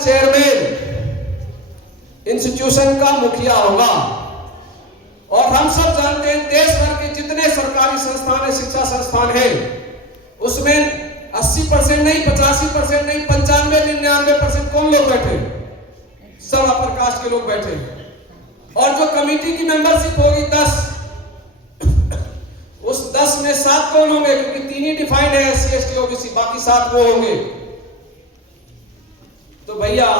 Chairman institution का मुखिया होगा। और हम सब जानते हैं देश भर के जितने सरकारी संस्थान है, शिक्षा संस्थान है, उसमें 80% नहीं, 85% नहीं, 95-99% कौन लोग बैठे? सब अपर कास्ट के लोग बैठे। और जो कमेटी की मेंबरशिप होगी 10, उस 10 में 7 कौन होंगे? क्योंकि 3 ही डिफाइंड है, SC ST OBC, बाकी 7 वो होंगे। तो भैया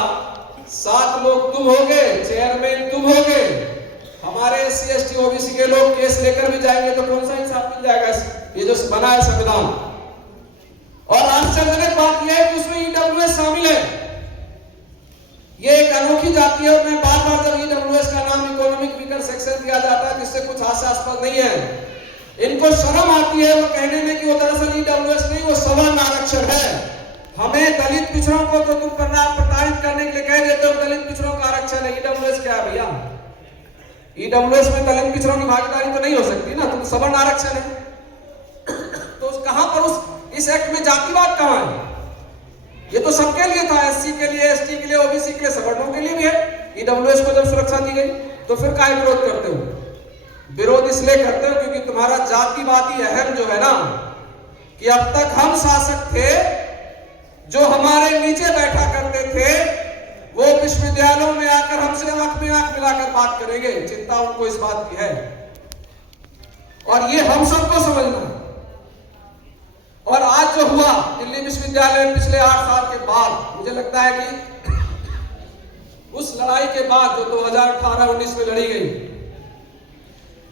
7 लोग तुम होगे, चेयरमैन तुम होगे, हमारे SC ST OBC के लोग केस लेकर भी जाएंगे तो कौन सा इंसाफ मिल जाएगा? ये जो बना है संविधान। और आश्चर्यजनक बात यह है कि उसमें EWS शामिल है। ये एक अनोखी जाति है। और मैं बार बार जब EWS का नाम इकोनॉमिक वीकर सेक्शन दिया जाता है जिससे कुछ हास्यास्पद नहीं है, इनको शर्म आती है वो कहने में कि वो दरअसल EWS नहीं, वो सवर्ण आरक्षण है। हमें दलित पिछड़ों को तो तुम प्रताड़ित करने के लिए कह देते हो दलित पिछड़ों का आरक्षण है। EWS क्या है भैया? EWS में दलित पिछड़ों की भागीदारी तो नहीं हो सकती ना, तुम सवर्ण आरक्षण है। तो कहां पर इस एक्ट में जातिवाद कहां है? ये तो सबके लिए था, SC के लिए, ST के लिए, OBC के लिए, सवर्णों के लिए भी है। EWS को जब सुरक्षा दी गई तो फिर काहे विरोध करते हो? विरोध इसलिए करते हो क्योंकि तुम्हारा जातिवादी अहम जो है ना, कि अब तक हम शासक थे, जो हमारे नीचे बैठा करते थे, वो विश्वविद्यालयों में आकर हमसे आंख में आंख मिलाकर बात करेंगे। चिंता उनको इस बात की है और ये हम सबको समझना है। और आज जो हुआ दिल्ली विश्वविद्यालय में पिछले 8 साल के बाद, मुझे लगता है कि उस लड़ाई के बाद जो 2018-19 में लड़ी गई,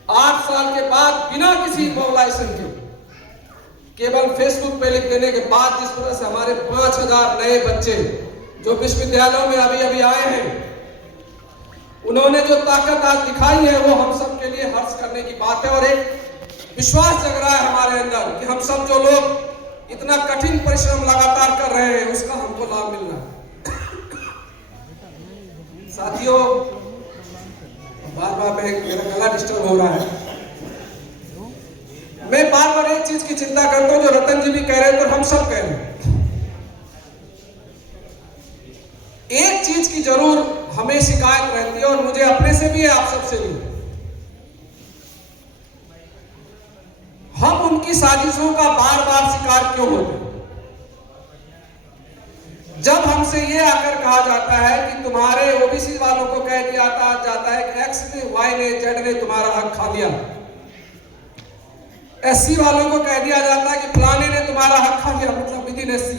8 साल के बाद बिना किसी मोबिलाइजेशन के, केवल फेसबुक पे लिख देने के बाद, जिस तरह से हमारे 5000 नए बच्चे जो विश्वविद्यालयों में अभी अभी आए हैं, उन्होंने जो ताकत आज दिखाई है, वो हम सब के लिए हर्ष करने की बात है। और एक विश्वास जग रहा है हमारे अंदर कि हम सब जो लोग इतना कठिन परिश्रम लगातार कर रहे हैं, उसका हमको लाभ मिल रहा है। साथियों, बार बार मेरा गला डिस्टर्ब हो रहा है। मैं बार बार एक चीज की चिंता करता हूं, जो रतन जी भी कह रहे थे और हम सब कह रहे हैं। एक चीज की जरूर हमें शिकायत रहती है, और मुझे अपने से भी है, आप सबसे भी। हम उनकी साजिशों का बार बार शिकार क्यों होते हैं? जब हमसे ये आकर कहा जाता है कि तुम्हारे OBC वालों को कह दिया जाता है कि X ने, Y ने, Z ने तुम्हारा हक खा लिया, SC वालों को कह दिया जाता है कि फलाने ने तुम्हारा हक खा लिया, मतलब विदिन SC,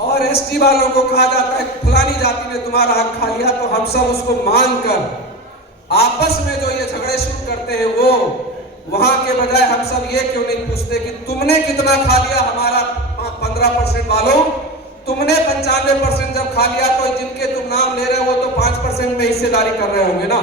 और ST वालों को कहा जाता है कि फलानी जाति ने तुम्हारा हक खा लिया, तो हम सब उसको मानकर आपस में जो ये झगड़े शुरू करते हैं, वो वहां के बजाय हम सब ये क्यों नहीं पूछते कि तुमने कितना खा लिया? हमारा 15% वालों, तुमने 95% जब खा लिया, तो जिनके तुम नाम ले रहे हो वो तो 5% में हिस्सेदारी कर रहे होंगे ना।